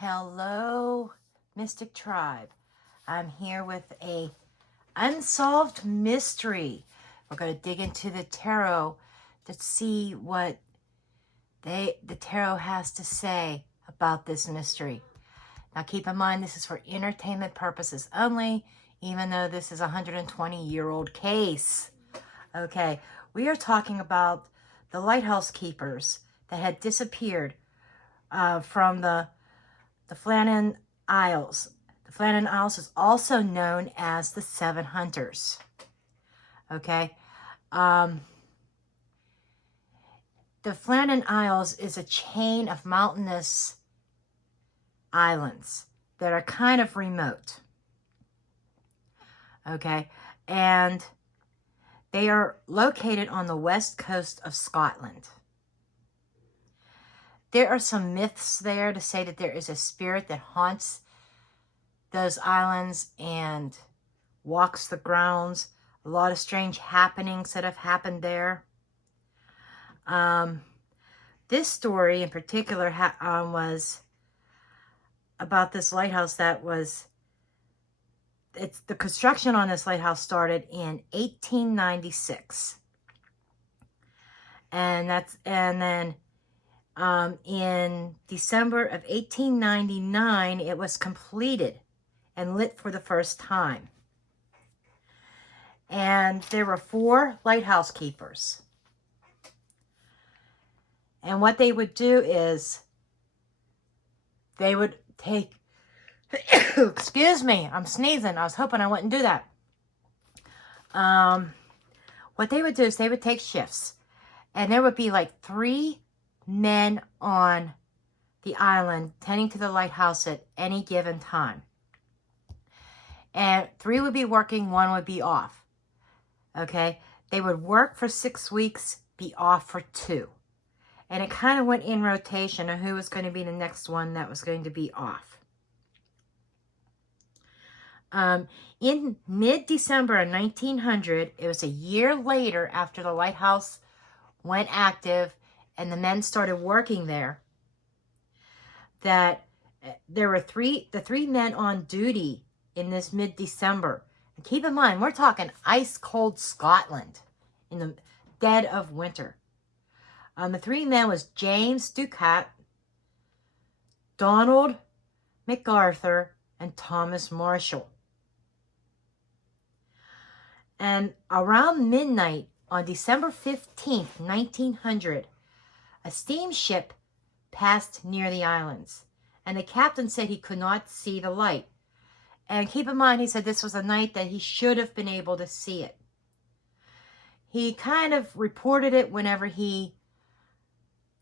Hello, Mystic Tribe. I'm here with a unsolved mystery. We're going to dig into the tarot to see what the tarot has to say about this mystery. Now keep in mind this is for entertainment purposes only, even though this is a 120-year-old case. Okay, we are talking about the lighthouse keepers that had disappeared from the Flannan Isles. The Flannan Isles is also known as the Seven Hunters. Okay. The Flannan Isles is a chain of mountainous islands that are kind of remote. Okay. And they are located on the west coast of Scotland. There are some myths there to say that there is a spirit that haunts those islands and walks the grounds. A lot of strange happenings that have happened there. This story in particular was about this lighthouse that was... the construction on this lighthouse started in 1896. And then in December of 1899, it was completed and lit for the first time. And there were 4 lighthouse keepers. And what they would do is they would take... Excuse me, I'm sneezing. I was hoping I wouldn't do that. What they would do is they would take shifts. And there would be like 3 men on the island tending to the lighthouse at any given time. And 3 would be working, 1 would be off. Okay? They would work for 6 weeks, be off for 2. And it kind of went in rotation of who was going to be the next one that was going to be off. In mid-December of 1900, it was a year later after the lighthouse went active and the men started working there, that there were the 3 men on duty in this mid-December. And keep in mind, we're talking ice-cold Scotland in the dead of winter. The 3 men was James Ducat, Donald MacArthur, and Thomas Marshall. And around midnight on December 15th, 1900, a steamship passed near the islands, and the captain said he could not see the light. And keep in mind, he said this was a night that he should have been able to see it. He kind of reported it whenever he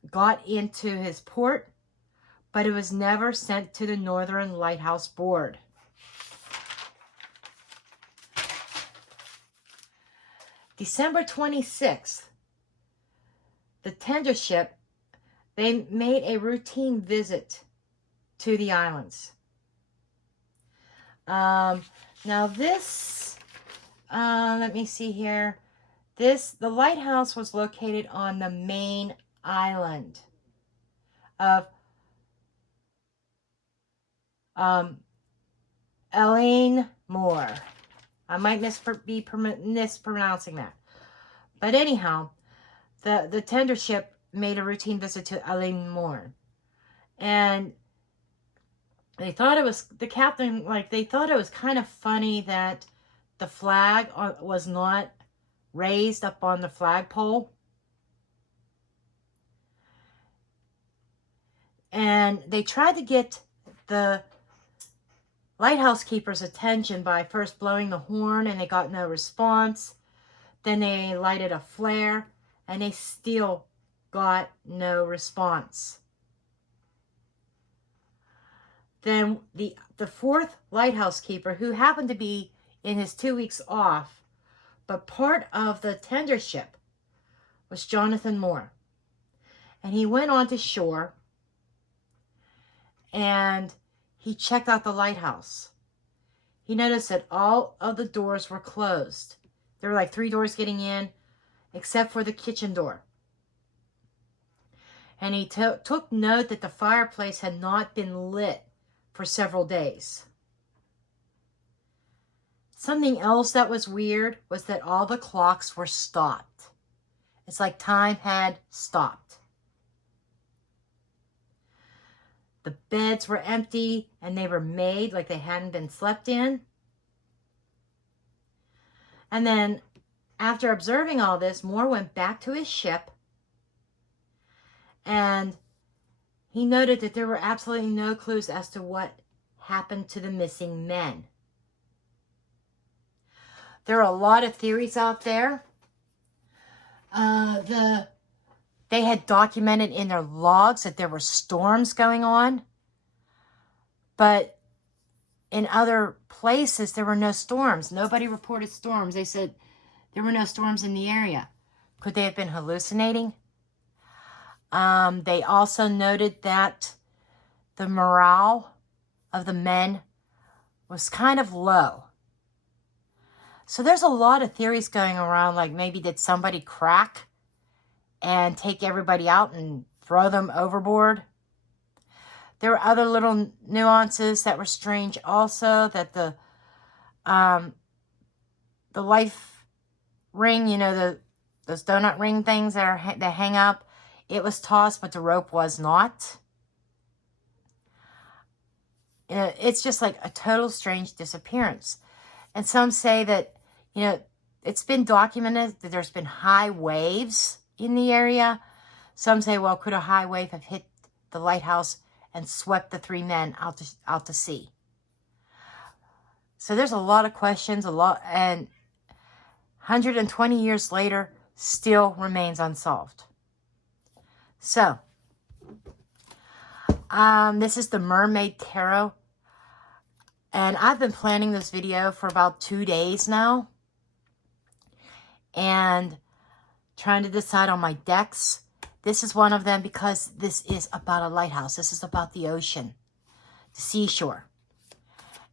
got into his port, but it was never sent to the Northern Lighthouse Board. December 26th, the tender ship, they made a routine visit to the islands. Now this, let me see here. The lighthouse was located on the main island of Elaine Moore. I might be mispronouncing that. But anyhow, the tender ship made a routine visit to Elaine Moore. And they thought it was, the captain, they thought it was kind of funny that the flag was not raised up on the flagpole. And they tried to get the lighthouse keeper's attention by first blowing the horn, and they got no response. Then they lighted a flare, and they still got no response. Then the 4th lighthouse keeper, who happened to be in his 2 weeks off, but part of the tender ship, was Jonathan Moore. And he went onto shore, and he checked out the lighthouse. He noticed that all of the doors were closed. There were like 3 doors getting in, except for the kitchen door. And he took note that the fireplace had not been lit for several days. Something else that was weird was that all the clocks were stopped. It's like time had stopped. The beds were empty and they were made like they hadn't been slept in. And then after observing all this, Moore went back to his ship and he noted that there were absolutely no clues as to what happened to the missing men. There are a lot of theories out there. They had documented in their logs that there were storms going on, but in other places there were no storms. Nobody reported storms. They said there were no storms in the area. Could they have been hallucinating? They also noted that the morale of the men was kind of low. So there's a lot of theories going around, like maybe did somebody crack and take everybody out and throw them overboard? There were other little nuances that were strange also, that the life ring, you know, those donut ring things that hang up, it was tossed, but the rope was not. It's just like a total strange disappearance. And some say that, you know, it's been documented that there's been high waves in the area. Some say, well, could a high wave have hit the lighthouse and swept the three men out to sea? So there's a lot of questions, and 120 years later, still remains unsolved. So, this is the Mermaid Tarot. And I've been planning this video for about 2 days now. And trying to decide on my decks. This is one of them because this is about a lighthouse. This is about the ocean, the seashore.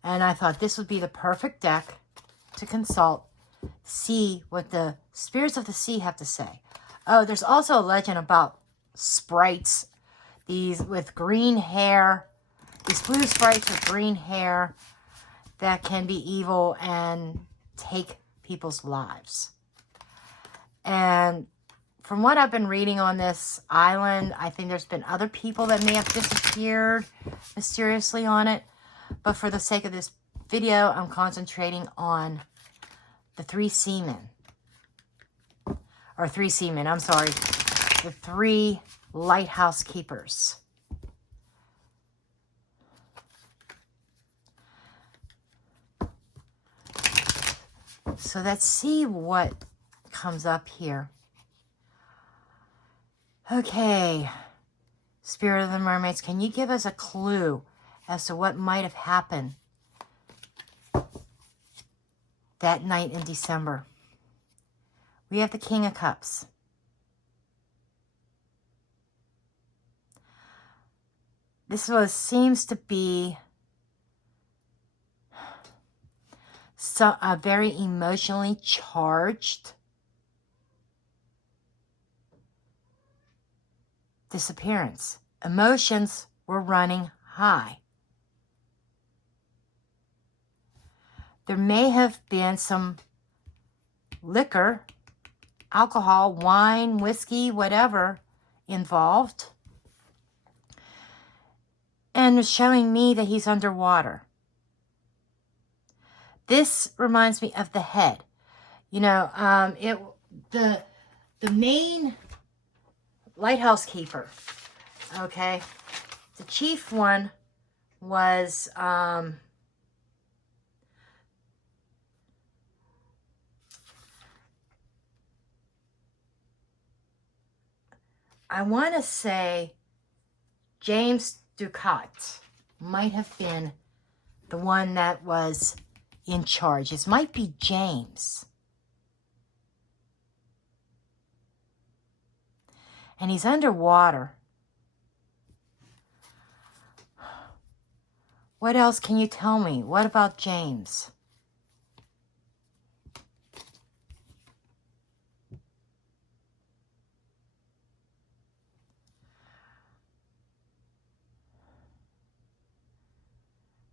And I thought this would be the perfect deck to consult, see what the spirits of the sea have to say. Oh, there's also a legend about sprites, these with green hair, these blue sprites with green hair that can be evil and take people's lives. And from what I've been reading on this island, I think there's been other people that may have disappeared mysteriously on it. But for the sake of this video, I'm concentrating on the three seamen. Or three seamen, I'm sorry. The three lighthouse keepers. So let's see what comes up here. Okay, Spirit of the Mermaids, can you give us a clue as to what might have happened that night in December? We have the King of Cups. This seems to be a very emotionally charged disappearance. Emotions were running high. There may have been some liquor, alcohol, wine, whiskey, whatever involved. And it's showing me that he's underwater. This reminds me of the head. You know, the main lighthouse keeper, okay, the chief one was I want to say James Ducat might have been the one that was in charge. This might be James. And he's underwater. What else can you tell me? What about James?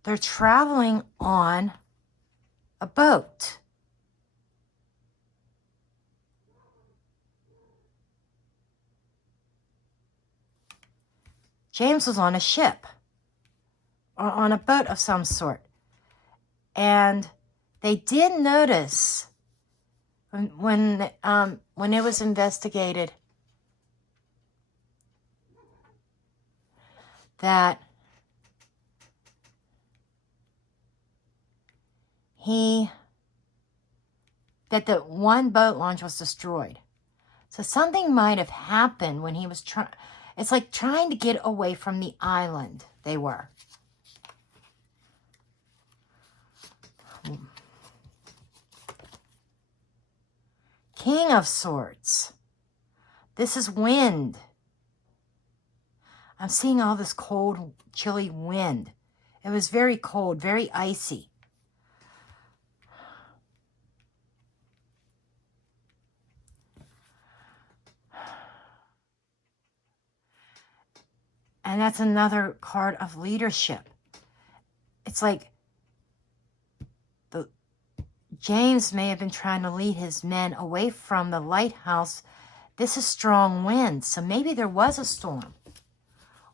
they're traveling on a boat. James was on a ship or on a boat of some sort. And they did notice when it was investigated that the one boat launch was destroyed. So something might have happened when he was it's like trying to get away from the island they were. King of Swords. This is wind. I'm seeing all this cold, chilly wind. It was very cold, very icy. And that's another card of leadership. It's like James may have been trying to lead his men away from the lighthouse. This is strong wind, so maybe there was a storm.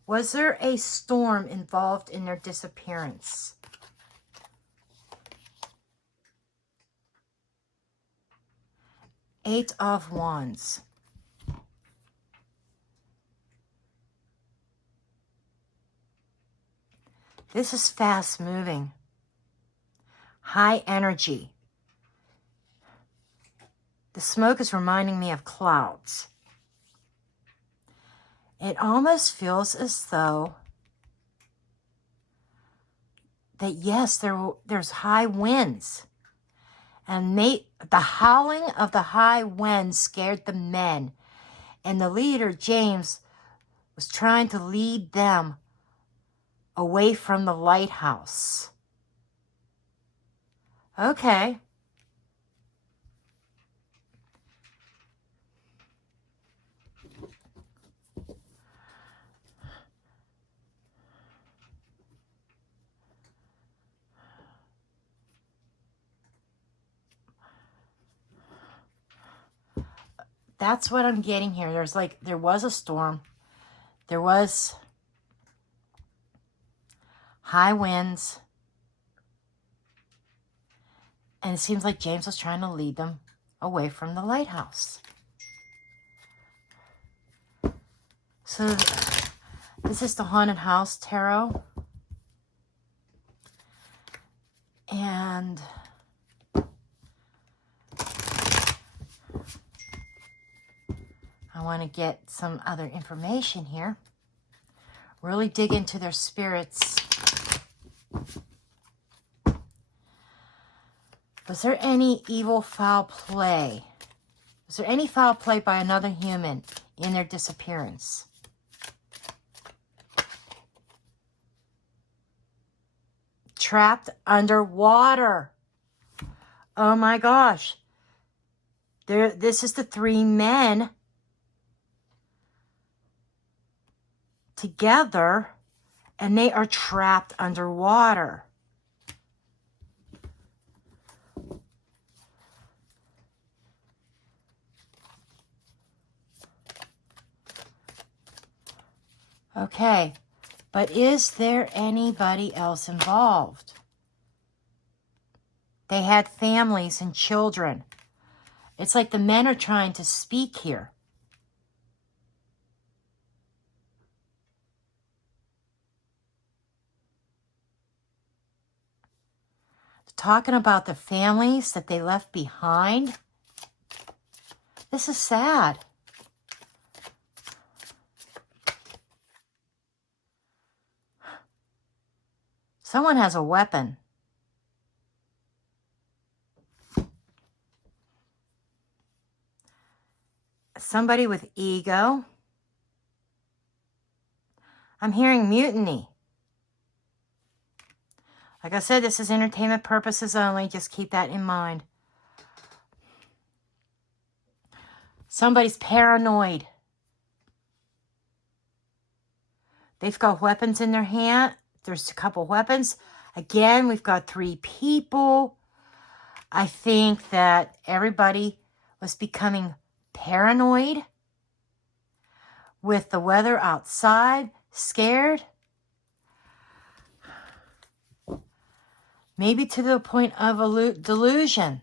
Was there a storm involved in their disappearance? Eight of Wands. This is fast moving. High energy. The smoke is reminding me of clouds. It almost feels as though that, yes, there's high winds. And the howling of the high winds scared the men. And the leader, James, was trying to lead them away from the lighthouse. Okay. That's what I'm getting here. There was a storm. There was high winds. And it seems like James was trying to lead them away from the lighthouse. So this is the Haunted House Tarot. And I want to get some other information here. Really dig into their spirits. Was there any evil, foul play? Was there any foul play by another human in their disappearance? Trapped underwater. Oh my gosh. This is the three men together, and they are trapped underwater. Okay, but is there anybody else involved? They had families and children. It's like the men are trying to speak here. Talking about the families that they left behind. This is sad. Someone has a weapon. Somebody with ego. I'm hearing mutiny. Like I said, this is entertainment purposes only. Just keep that in mind. Somebody's paranoid. They've got weapons in their hand. There's a couple weapons. Again, we've got 3 people. I think that everybody was becoming paranoid with the weather outside, scared. Maybe to the point of delusion.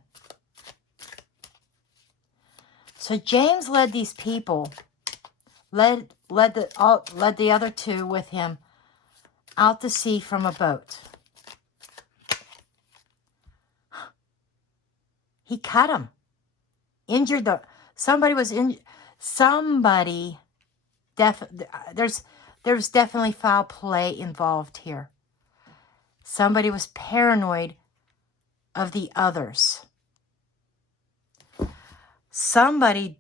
So James led these people, led the other 2 with him out to sea from a boat. He cut him, injured somebody was in. Somebody there's definitely foul play involved here. Somebody was paranoid of the others. Somebody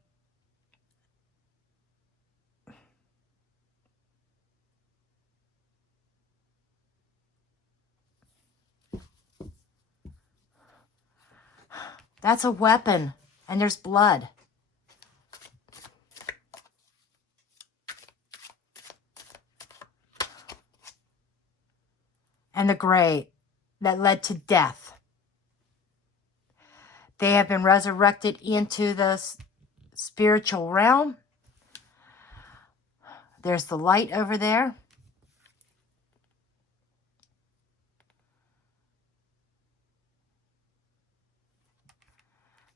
that's a weapon, and there's blood. And the grave that led to death. They have been resurrected into the spiritual realm. There's the light over there.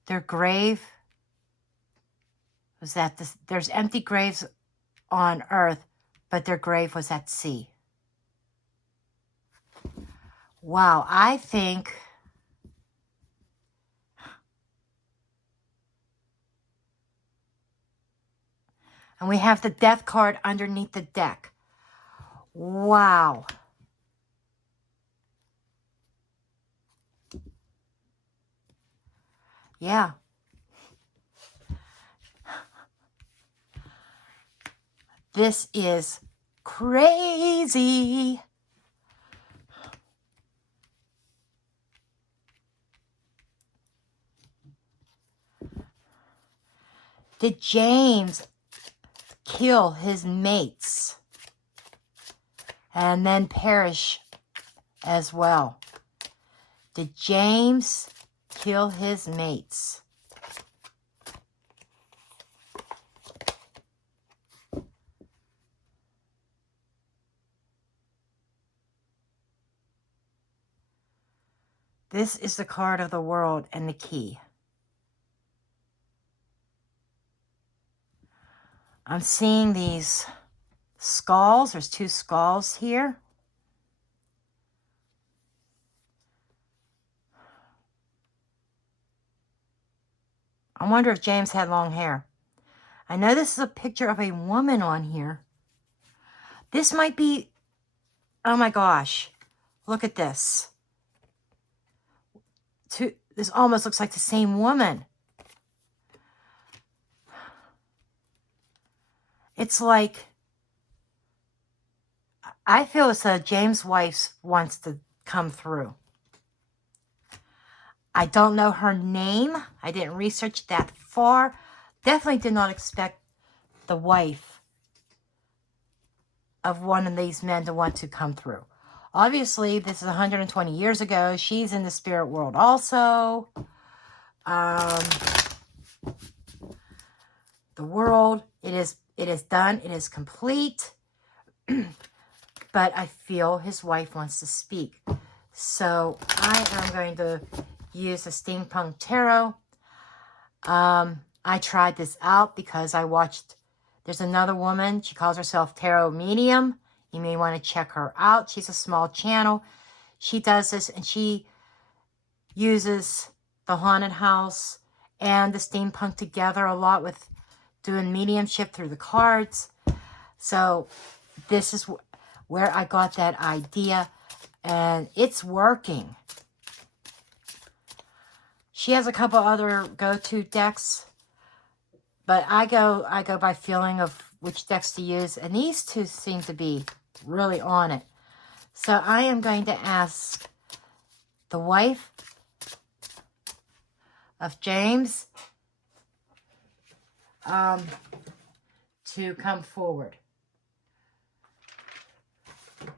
Their grave was at the, there's empty graves on earth, but their grave was at sea. Wow, I think and we have the death card underneath the deck. Wow. Yeah. This is crazy. Did James kill his mates and then perish as well? Did James kill his mates? This is the card of the world and the key. I'm seeing these skulls. There's 2 skulls here. I wonder if James had long hair. I know this is a picture of a woman on here. This might be, oh my gosh, look at this. This almost looks like the same woman. It's like, I feel it's James' wife wants to come through. I don't know her name. I didn't research that far. Definitely did not expect the wife of one of these men to want to come through. Obviously, this is 120 years ago. She's in the spirit world also. The world, it is done. It is complete. But I feel his wife wants to speak. So I am going to use the Steampunk Tarot. I tried this out because I watched, there's another woman. She calls herself Tarot Medium. You may want to check her out. She's a small channel. She does this and she uses the haunted house and the steampunk together a lot with doing mediumship through the cards. So this is where I got that idea, and it's working. She has a couple other go-to decks, but I go by feeling of which decks to use, and these 2 seem to be really on it. So I am going to ask the wife of James to come forward.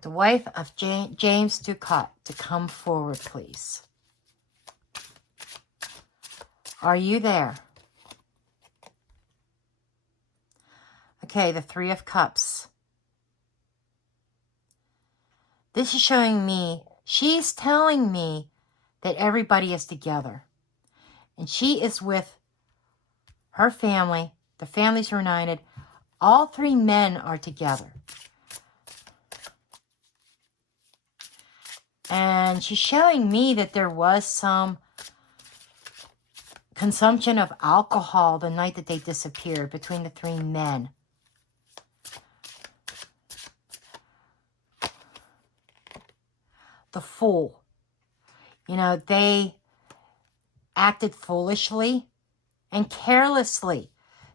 the wife of James Ducat, to come forward, please. Are you there? Okay, the Three of Cups. This is showing me, she's telling me that everybody is together. And she is with her family. The family's reunited. All three men are together. And she's showing me that there was some consumption of alcohol the night that they disappeared between the three men. The Fool. You know, they acted foolishly and carelessly.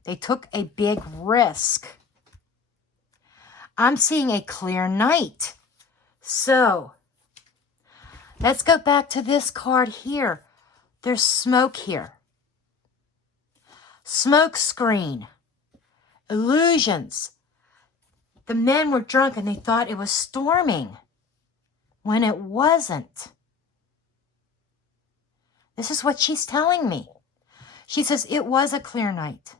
They took a big risk. I'm seeing a clear night. So, let's go back to this card here. There's smoke here. Smoke screen. Illusions. The men were drunk and they thought it was storming when it wasn't. This is what she's telling me. She says it was a clear night.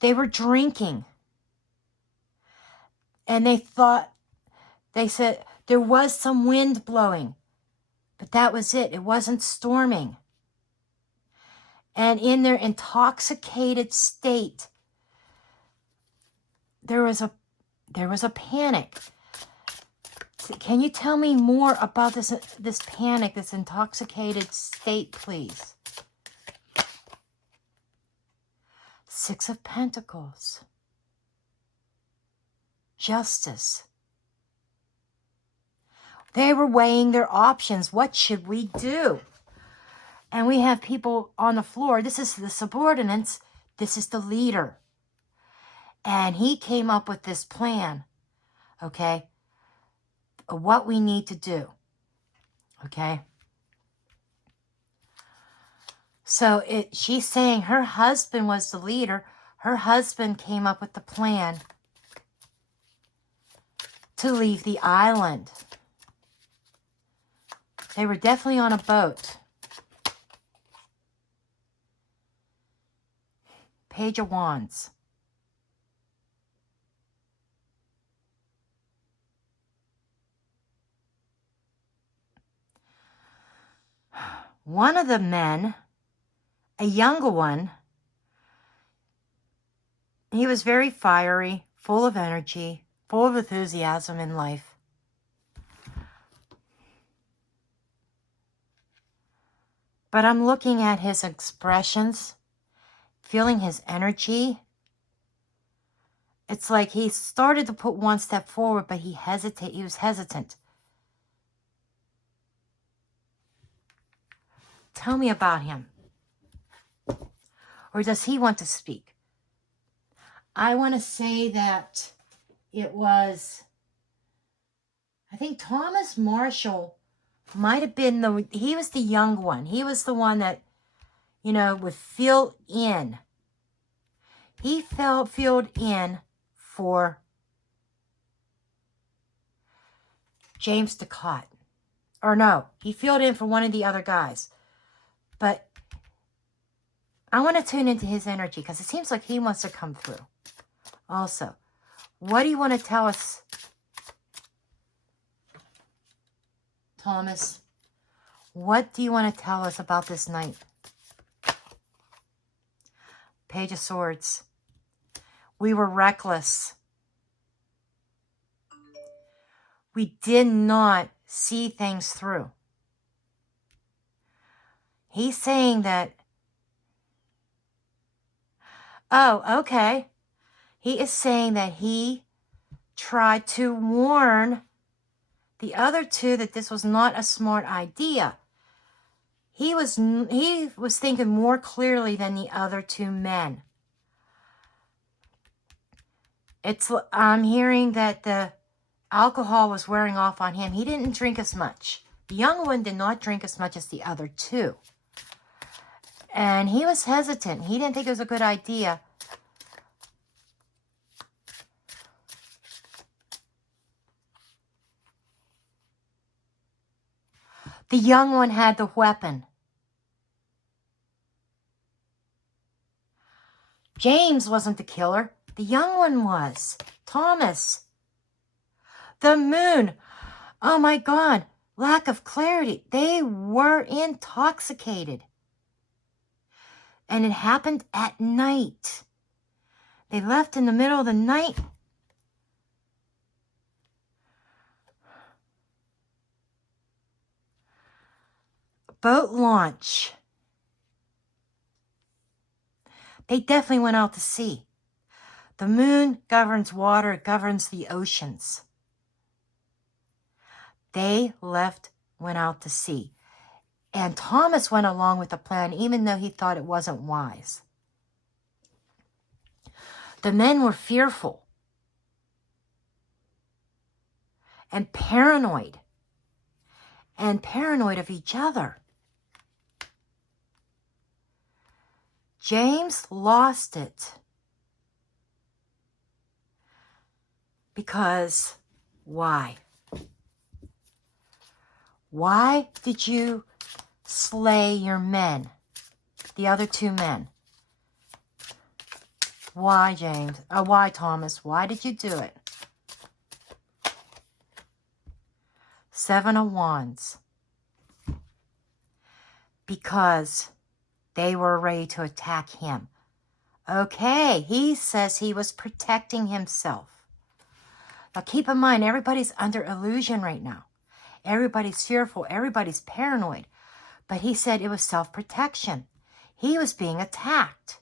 They were drinking. And they said there was some wind blowing. But that was it. It wasn't storming. And in their intoxicated state, there was a panic. Can you tell me more about this panic, this intoxicated state, please? Six of Pentacles. Justice. They were weighing their options. What should we do? And we have people on the floor. This is the subordinates. This is the leader. And he came up with this plan, okay, of what we need to do, okay? So she's saying her husband was the leader. Her husband came up with the plan to leave the island. They were definitely on a boat. Page of Wands. One of the men, a younger one, he was very fiery, full of energy, full of enthusiasm in life. But I'm looking at his expressions, feeling his energy. It's like he started to put one step forward, but he was hesitant. Tell me about him. Or does he want to speak? I want to say that it was, I think Thomas Marshall might have been he was the young one. He was the one that, you know, would fill in. He filled in for James Ducat. Or no, he filled in for one of the other guys. But I want to tune into his energy because it seems like he wants to come through. Also, what do you want to tell us, Thomas? What do you want to tell us about this night? Page of Swords. We were reckless. We did not see things through. He's saying that, oh, okay. He is saying that he tried to warn the other two that this was not a smart idea. He was thinking more clearly than the other two men. I'm hearing that the alcohol was wearing off on him. He didn't drink as much. The young one did not drink as much as the other two. And he was hesitant. He didn't think it was a good idea. The young one had the weapon. James wasn't the killer. The young one was. Thomas. The moon. Oh my God. Lack of clarity. They were intoxicated. And it happened at night. They left in the middle of the night. Boat launch. They definitely went out to sea. The moon governs water, it governs the oceans. They went out to sea. And Thomas went along with the plan, even though he thought it wasn't wise. The men were fearful and paranoid of each other. James lost it because why? Why did you slay your men, the other two men? Why, James? Why, Thomas? Why did you do it? 7 of Wands. Because they were ready to attack him. Okay, he says he was protecting himself. Now keep in mind, everybody's under illusion right now. Everybody's fearful. Everybody's paranoid. But he said it was self-protection. He was being attacked.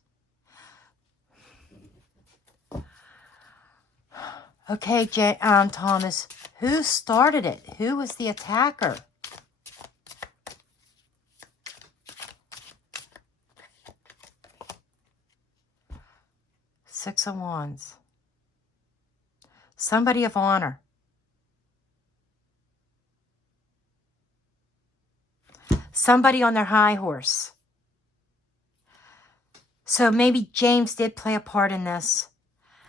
Okay, Thomas, who started it? Who was the attacker? Six of Wands. Somebody of honor. Somebody on their high horse. So maybe James did play a part in this.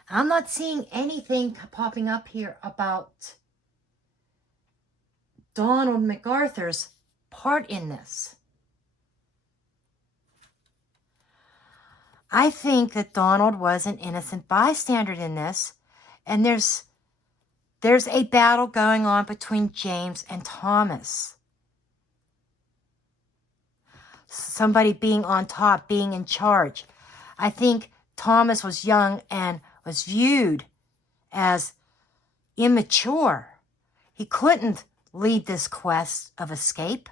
I'm not seeing anything popping up here about Donald MacArthur's part in this. I think that Donald was an innocent bystander in this, and there's a battle going on between James and Thomas. Somebody being on top, being in charge. I think Thomas was young and was viewed as immature. He couldn't lead this quest of escape.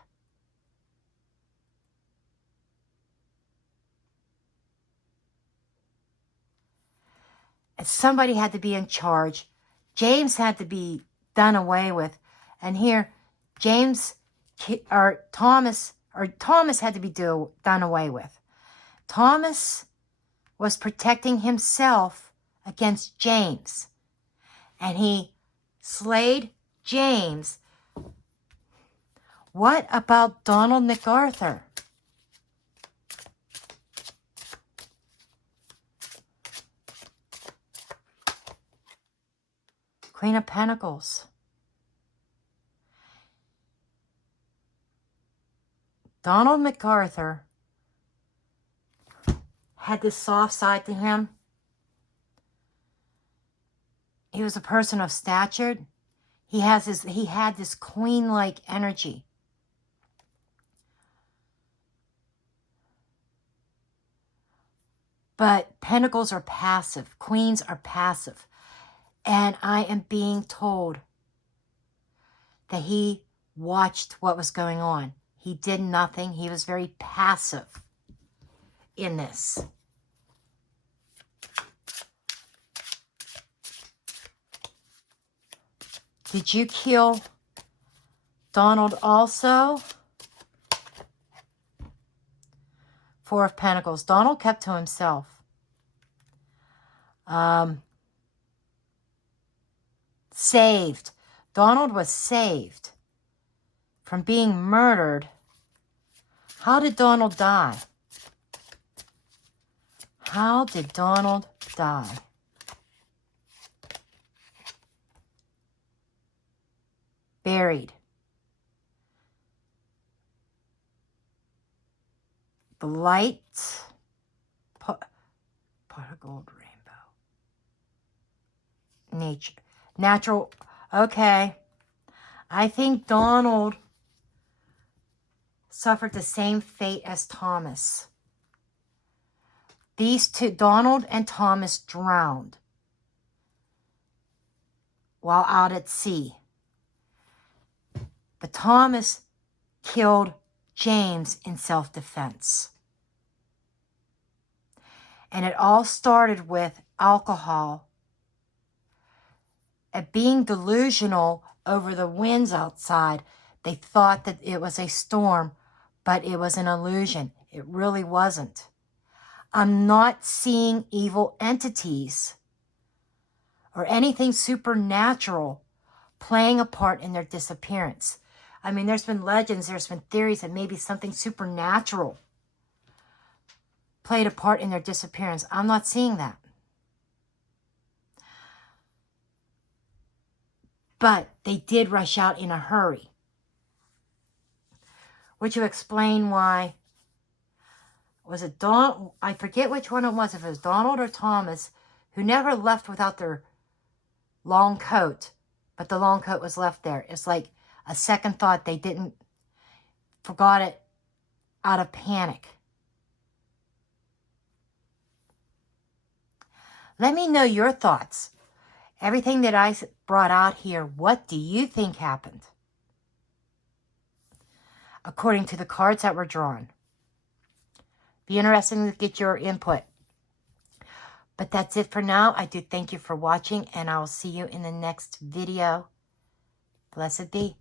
And somebody had to be in charge. James had to be done away with. And here, Thomas had to be done away with. Thomas was protecting himself against James. And he slayed James. What about Donald MacArthur? Queen of Pentacles. Donald MacArthur had this soft side to him. He was a person of stature. He had this queen-like energy. But pentacles are passive. Queens are passive. And I am being told that he watched what was going on. He did nothing. He was very passive in this. Did you kill Donald also? Four of Pentacles. Donald kept to himself. Saved. Donald was saved from being murdered. How did Donald die? How did Donald die? Buried. the light, pot of gold, rainbow, nature, natural. Okay. I think Donald suffered the same fate as Thomas. These two, Donald and Thomas, drowned while out at sea. But Thomas killed James in self-defense. And it all started with alcohol. At being delusional over the winds outside, they thought that it was a storm, but it was an illusion. It really wasn't. I'm not seeing evil entities or anything supernatural playing a part in their disappearance. I mean, there's been legends, there's been theories that maybe something supernatural played a part in their disappearance. I'm not seeing that. But they did rush out in a hurry. Would you explain why? Was it Don? I forget which one it was, if it was Donald or Thomas, who never left without their long coat, but the long coat was left there. It's like a second thought. They forgot it out of panic. Let me know your thoughts. Everything that I brought out here, what do you think happened? According to the cards that were drawn. Be interesting to get your input. But that's it for now. I do thank you for watching, and I will see you in the next video. Blessed be.